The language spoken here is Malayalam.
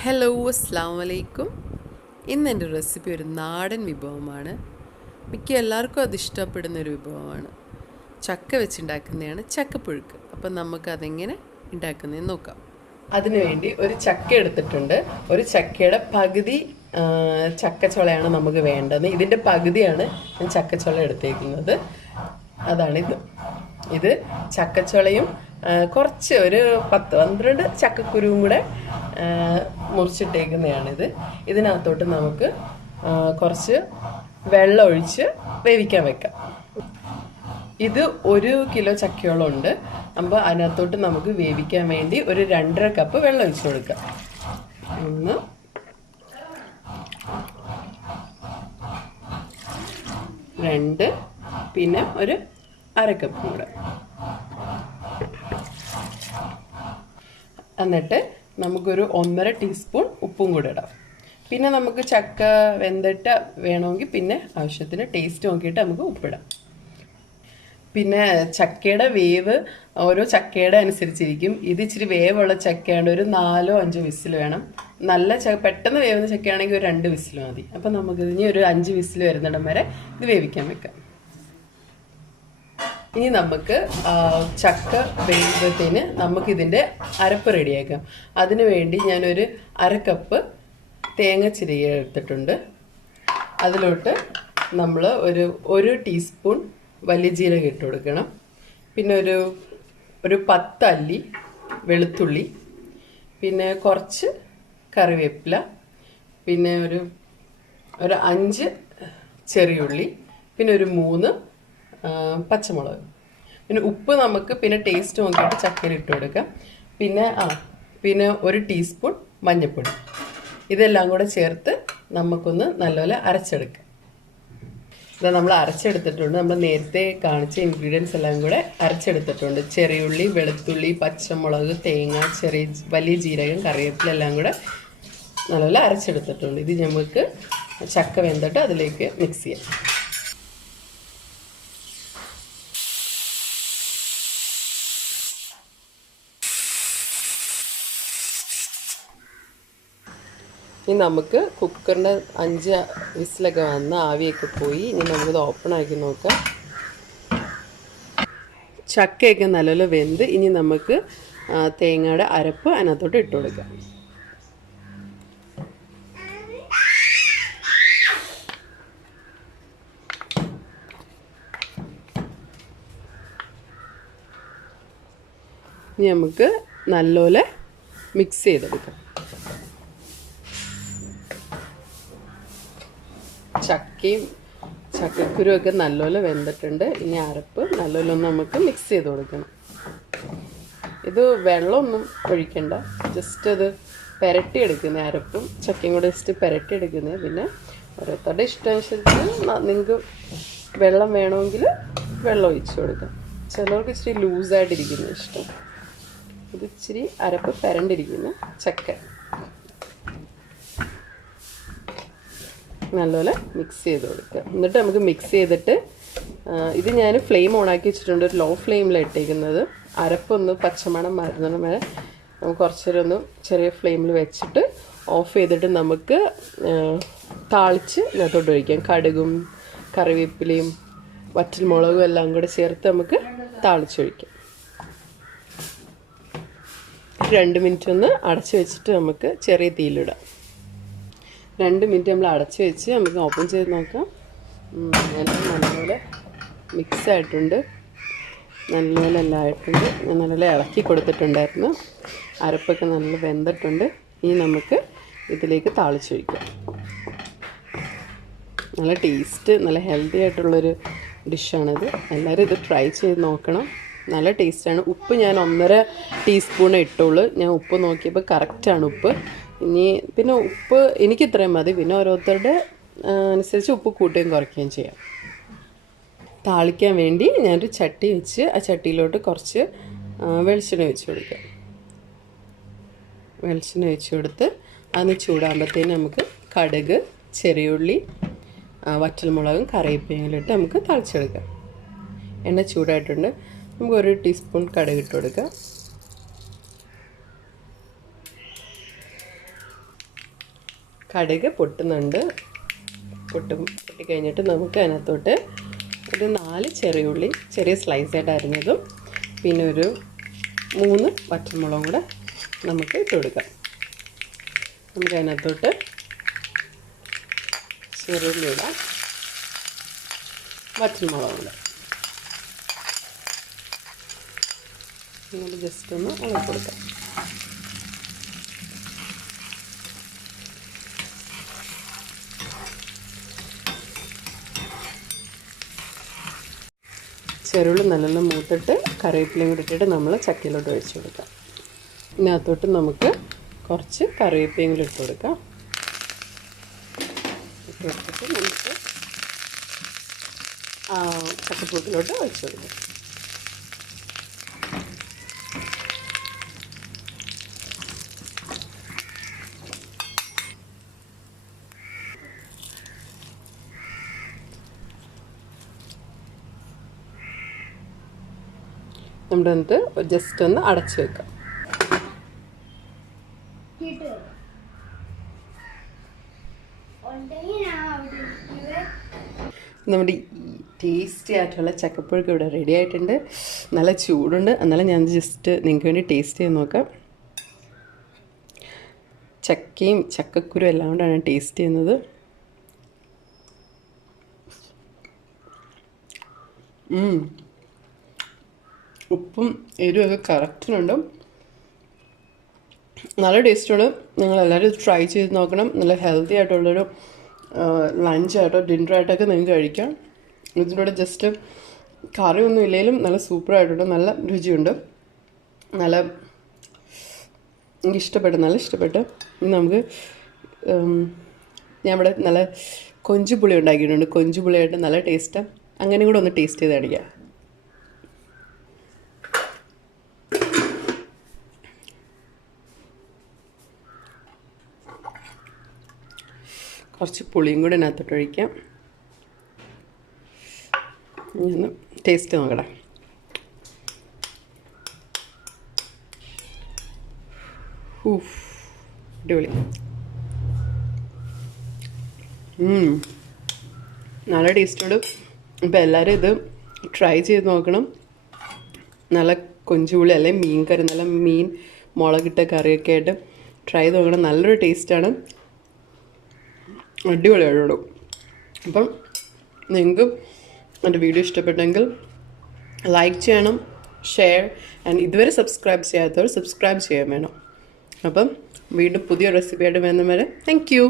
ഹലോ അസ്സാം വലൈക്കും. ഇന്ന് എൻ്റെ റെസിപ്പി ഒരു നാടൻ വിഭവമാണ്. മിക്ക എല്ലാവർക്കും അത് ഇഷ്ടപ്പെടുന്നൊരു വിഭവമാണ്. ചക്ക വെച്ചുണ്ടാക്കുന്നതാണ് ചക്കപ്പുഴുക്ക്. അപ്പം നമുക്കതെങ്ങനെ ഉണ്ടാക്കുന്നതെന്ന് നോക്കാം. അതിനുവേണ്ടി ഒരു ചക്ക എടുത്തിട്ടുണ്ട്. ഒരു ചക്കയുടെ പകുതി ചക്കച്ചുളയാണ് നമുക്ക് വേണ്ടത്. ഇതിൻ്റെ പകുതിയാണ് ഞാൻ ചക്കച്ചുള എടുത്തേക്കുന്നത്. അതാണിത്. ഇത് ചക്കച്ചുളയും കുറച്ച് ഒരു 10-12 ചക്കക്കുരുവും കൂടെ മുറിച്ചിട്ടേക്കുന്നതാണിത്. ഇതിനകത്തോട്ട് നമുക്ക് കുറച്ച് വെള്ളം ഒഴിച്ച് വേവിക്കാൻ വെക്കാം. ഇത് 1 കിലോ ചക്കയോളം ഉണ്ട്. അപ്പോൾ അതിനകത്തോട്ട് നമുക്ക് വേവിക്കാൻ വേണ്ടി ഒരു 2.5 കപ്പ് വെള്ളം ഒഴിച്ച് കൊടുക്കാം. 1, 2, പിന്നെ ഒരു 1/2 കപ്പ് കൂടെ. എന്നിട്ട് നമുക്കൊരു 1.5 ടീസ്പൂൺ ഉപ്പും കൂടെ ഇടാം. പിന്നെ നമുക്ക് ചക്ക വെന്തിട്ട് വേണമെങ്കിൽ പിന്നെ ആവശ്യത്തിന് ടേസ്റ്റ് നോക്കിയിട്ട് നമുക്ക് ഉപ്പിടാം. പിന്നെ ചക്കയുടെ വേവ് ഓരോ ചക്കയുടെ അനുസരിച്ചിരിക്കും. ഇത് ഇച്ചിരി വേവുള്ള ചക്കയാണ്. ഒരു 4-5 വിസിൽ വേണം. നല്ല പെട്ടെന്ന് വേവുന്ന ചക്കയാണെങ്കിൽ ഒരു 2 വിസിൽ മതി. അപ്പം നമുക്കിതിന് ഒരു 5 വിസിൽ വരുന്നിടം വരെ ഇത് വേവിക്കാൻ വെക്കാം. ഇനി നമുക്ക് ചക്ക വേവുന്നതിന് നമുക്കിതിൻ്റെ അരപ്പ് റെഡിയാക്കാം. അതിനു വേണ്ടി ഞാനൊരു 1/2 കപ്പ് തേങ്ങ ചിരകി എടുത്തിട്ടുണ്ട്. അതിലോട്ട് നമ്മൾ ഒരു ടീസ്പൂൺ വലിയ ജീരകം ഇട്ട് കൊടുക്കണം. പിന്നെ ഒരു 10 അല്ലി വെളുത്തുള്ളി, പിന്നെ കുറച്ച് കറിവേപ്പില, പിന്നെ ഒരു 5 ചെറിയുള്ളി, പിന്നെ ഒരു 3 പച്ചമുളക്. പിന്നെ ഉപ്പ് നമുക്ക് പിന്നെ ടേസ്റ്റ് നോക്കിയിട്ട് ചക്കയിൽ ഇട്ട് കൊടുക്കാം. പിന്നെ 1 ടീസ്പൂൺ മഞ്ഞൾപ്പൊടി. ഇതെല്ലാം കൂടെ ചേർത്ത് നമുക്കൊന്ന് നല്ലപോലെ അരച്ചെടുക്കാം. ഇത് നമ്മൾ അരച്ചെടുത്തിട്ടുണ്ട്. നമ്മൾ നേരത്തെ കാണിച്ച ഇൻഗ്രീഡിയൻസ് എല്ലാം കൂടെ അരച്ചെടുത്തിട്ടുണ്ട്. ചെറിയുള്ളി, വെളുത്തുള്ളി, പച്ചമുളക്, തേങ്ങ, വലിയ ജീരകം, കറിവേപ്പില എല്ലാം കൂടെ നല്ലപോലെ അരച്ചെടുത്തിട്ടുണ്ട്. ഇത് നമുക്ക് ചക്ക വെന്തിട്ട് അതിലേക്ക് മിക്സ് ചെയ്യാം. ഇനി നമുക്ക് കുക്കറിൻ്റെ 5 വിസിലൊക്കെ വന്ന് ആവിയൊക്കെ പോയി. ഇനി നമുക്കിത് ഓപ്പൺ ആക്കി നോക്കാം. ചക്കയൊക്കെ നല്ലപോലെ വെന്ത് ഇനി നമുക്ക് തേങ്ങയുടെ അരപ്പ് അതിനകത്തോട്ട് ഇട്ട് കൊടുക്കാം. ഇനി നമുക്ക് നല്ലപോലെ മിക്സ് ചെയ്തെടുക്കാം. ചക്കയും ചക്കക്കുരുവൊക്കെ നല്ലപോലെ വെന്തിട്ടുണ്ട്. ഇനി അരപ്പ് നല്ലപോലെ ഒന്ന് നമുക്ക് മിക്സ് ചെയ്ത് കൊടുക്കണം. ഇത് വെള്ളമൊന്നും ഒഴിക്കണ്ട, ജസ്റ്റ് അത് പുരട്ടിയെടുക്കുന്ന അരപ്പും ചക്കയും കൂടെ ജസ്റ്റ് പുരട്ടിയെടുക്കുന്നത്. പിന്നെ ഓരോരുത്തരുടെ ഇഷ്ടമനുസരിച്ച് നിങ്ങൾക്ക് വെള്ളം വേണമെങ്കിൽ വെള്ളം ഒഴിച്ച് കൊടുക്കാം. ചിലർക്ക് ഇച്ചിരി ലൂസായിട്ടിരിക്കുന്ന ഇഷ്ടം. ഇത് ഇച്ചിരി അരപ്പ് പുരണ്ടിരിക്കുന്ന ചക്ക നല്ലപോലെ മിക്സ് ചെയ്ത് കൊടുക്കുക. എന്നിട്ട് നമുക്ക് മിക്സ് ചെയ്തിട്ട് ഇത് ഞാൻ ഫ്ലെയിം ഓണാക്കി വെച്ചിട്ടുണ്ട്. ഒരു ലോ ഫ്ലെയിമിലാണ് ഇട്ടേക്കുന്നത്. അരപ്പൊന്ന് പച്ചമണം മരുന്ന വരെ നമുക്ക് കുറച്ചേരം ഒന്ന് ചെറിയ ഫ്ലെയിമിൽ വെച്ചിട്ട് ഓഫ് ചെയ്തിട്ട് നമുക്ക് താളിച്ച് ഇതിനകത്തോട്ട് ഒഴിക്കാം. കടുകും കറിവേപ്പിലയും വറ്റൽമുളകും എല്ലാം കൂടെ ചേർത്ത് നമുക്ക് താളിച്ചൊഴിക്കാം. 2 മിനിറ്റ് ഒന്ന് അടച്ച് വെച്ചിട്ട് നമുക്ക് ചെറിയ തീയിലിടാം. 2 മിനിറ്റ് നമ്മൾ അടച്ച് വെച്ച് നമുക്ക് ഓപ്പൺ ചെയ്ത് നോക്കാം. നല്ലപോലെ മിക്സ് ആയിട്ടുണ്ട്. നല്ലപോലെ എല്ലാം ആയിട്ടുണ്ട്. ഞാൻ നല്ലപോലെ ഇളക്കി കൊടുത്തിട്ടുണ്ടായിരുന്നു. അരപ്പൊക്കെ നല്ല വെന്തിട്ടുണ്ട്. ഇനി നമുക്ക് ഇതിലേക്ക് താളിച്ചൊഴിക്കാം. നല്ല ടേസ്റ്റ്, നല്ല ഹെൽത്തി ആയിട്ടുള്ളൊരു ഡിഷാണിത്. എല്ലാവരും ഇത് ട്രൈ ചെയ്ത് നോക്കണം. നല്ല ടേസ്റ്റാണ്. ഉപ്പ് ഞാൻ 1.5 ടീസ്പൂൺ ഇട്ടുള്ളൂ. ഞാൻ ഉപ്പ് നോക്കിയപ്പോൾ കറക്റ്റാണ് ഉപ്പ്. ഇനി പിന്നെ ഉപ്പ് എനിക്ക് ഇത്രയും മതി. പിന്നെ ഓരോരുത്തരുടെ അനുസരിച്ച് ഉപ്പ് കൂട്ടുകയും കുറയ്ക്കുകയും ചെയ്യാം. താളിക്കാൻ വേണ്ടി ഞാനൊരു ചട്ടി വെച്ച് ആ ചട്ടിയിലോട്ട് കുറച്ച് വെളിച്ചെണ്ണ ഒഴിച്ച് കൊടുക്കാം. വെളിച്ചെണ്ണ ഒഴിച്ച് കൊടുത്ത് അതിന് ചൂടാകുമ്പോഴത്തേന് നമുക്ക് കടുക്, ചെറിയുള്ളി, വറ്റൽമുളകും കറിവേപ്പിലയും ഇട്ട് നമുക്ക് താളിച്ചെടുക്കാം. എണ്ണ ചൂടായിട്ടുണ്ട്. നമുക്ക് 1 ടീസ്പൂൺ കടുക് ഇട്ട് കൊടുക്കാം. കടുക് പൊട്ടുന്നുണ്ട്. പൊട്ടിക്കഴിഞ്ഞിട്ട് നമുക്ക് അതിനകത്തോട്ട് ഒരു 4 ചെറിയുള്ളി ചെറിയ സ്ലൈസായിട്ട് അരിഞ്ഞതും പിന്നെ ഒരു 3 പച്ചമുളകും കൂടെ നമുക്ക് ഇട്ട് കൊടുക്കാം. നമുക്ക് അതിനകത്തോട്ട് ചെറുള്ളി ഇടാം, പച്ചമുളകും കൂടെ ജസ്റ്റ് ഒന്ന് ഇളക്കി കൊടുക്കാം. ചെറുള്ളി നല്ലോണം മൂത്തിട്ട് കറിവേപ്പിലയും കൂടി ഇട്ടിട്ട് നമ്മൾ ചക്കയിലോട്ട് ഒഴിച്ച് കൊടുക്കാം. ഇതിനകത്തോട്ട് നമുക്ക് കുറച്ച് കറിവേപ്പിലയും കൂടി ഇട്ട് കൊടുക്കാം. ഇട്ടിട്ട് നമുക്ക് ചക്കപ്പൂട്ടിലോട്ട് ഒഴിച്ച് കൊടുക്കാം. നമ്മുടെ എന്നിട്ട് ജസ്റ്റ് ഒന്ന് അടച്ചു വെക്കാം. നമ്മുടെ ടേസ്റ്റി ആയിട്ടുള്ള ചക്കപ്പുഴുക്ക് ഇവിടെ റെഡി ആയിട്ടുണ്ട്. നല്ല ചൂടുണ്ട്, എന്നാലും ഞാൻ ജസ്റ്റ് നിങ്ങൾക്ക് വേണ്ടി ടേസ്റ്റ് ചെയ്ത് നോക്കാം. ചക്കയും ചക്കക്കുരു എല്ലാം കൊണ്ടാണ് ടേസ്റ്റ് ചെയ്യുന്നത്. ഉപ്പും എരിവൊക്കെ കറക്റ്റിനുണ്ട്. നല്ല ടേസ്റ്റുണ്ട്. നിങ്ങളെല്ലാവരും ട്രൈ ചെയ്ത് നോക്കണം. നല്ല ഹെൽത്തി ആയിട്ടുള്ളൊരു ലഞ്ചായിട്ടോ ഡിന്നറായിട്ടൊക്കെ നിങ്ങൾക്ക് കഴിക്കാം. ഇതിൻ്റെ കൂടെ ജസ്റ്റ് കറിയൊന്നും ഇല്ലെങ്കിലും നല്ല സൂപ്പറായിട്ടുണ്ട്, നല്ല രുചിയുണ്ട്. എനിക്കിഷ്ടപ്പെട്ടു, നല്ല ഇഷ്ടപ്പെട്ടു. ഇനി നമുക്ക് ഞാൻ ഇവിടെ നല്ല കൊഞ്ചുപുളി ഉണ്ടാക്കിയിട്ടുണ്ട്. കൊഞ്ചുപുളിയായിട്ട് നല്ല ടേസ്റ്റാണ്. അങ്ങനെ കൂടെ ഒന്ന് ടേസ്റ്റ് ചെയ്ത് കാണിക്കാം. കുറച്ച് പുളിയും കൂടെ അതിനകത്തോട്ട് ഒഴിക്കാം. ഒന്ന് ടേസ്റ്റ് നോക്കട്ടെ. അടിപൊളി. നല്ല ടേസ്റ്റോട്. ഇപ്പം എല്ലാവരും ഇത് ട്രൈ ചെയ്ത് നോക്കണം. നല്ല കൊഞ്ചുപുളി അല്ലെങ്കിൽ മീൻ കറി, നല്ല മീൻ മുളകിട്ട കറിയൊക്കെ ആയിട്ട് ട്രൈ ചെയ്ത് നോക്കണം. നല്ലൊരു ടേസ്റ്റാണ്, അടിപൊളിയായിട്ടുള്ളൂ. അപ്പം നിങ്ങൾക്ക് എൻ്റെ വീഡിയോ ഇഷ്ടപ്പെട്ടെങ്കിൽ ലൈക്ക് ചെയ്യണം, ഷെയർ ആൻഡ് ഇതുവരെ സബ്സ്ക്രൈബ് ചെയ്യാത്തവർ സബ്സ്ക്രൈബ് ചെയ്യാൻ വേണം. അപ്പം വീണ്ടും പുതിയ റെസിപ്പിയായിട്ട് വരുന്ന വരെ താങ്ക് യു.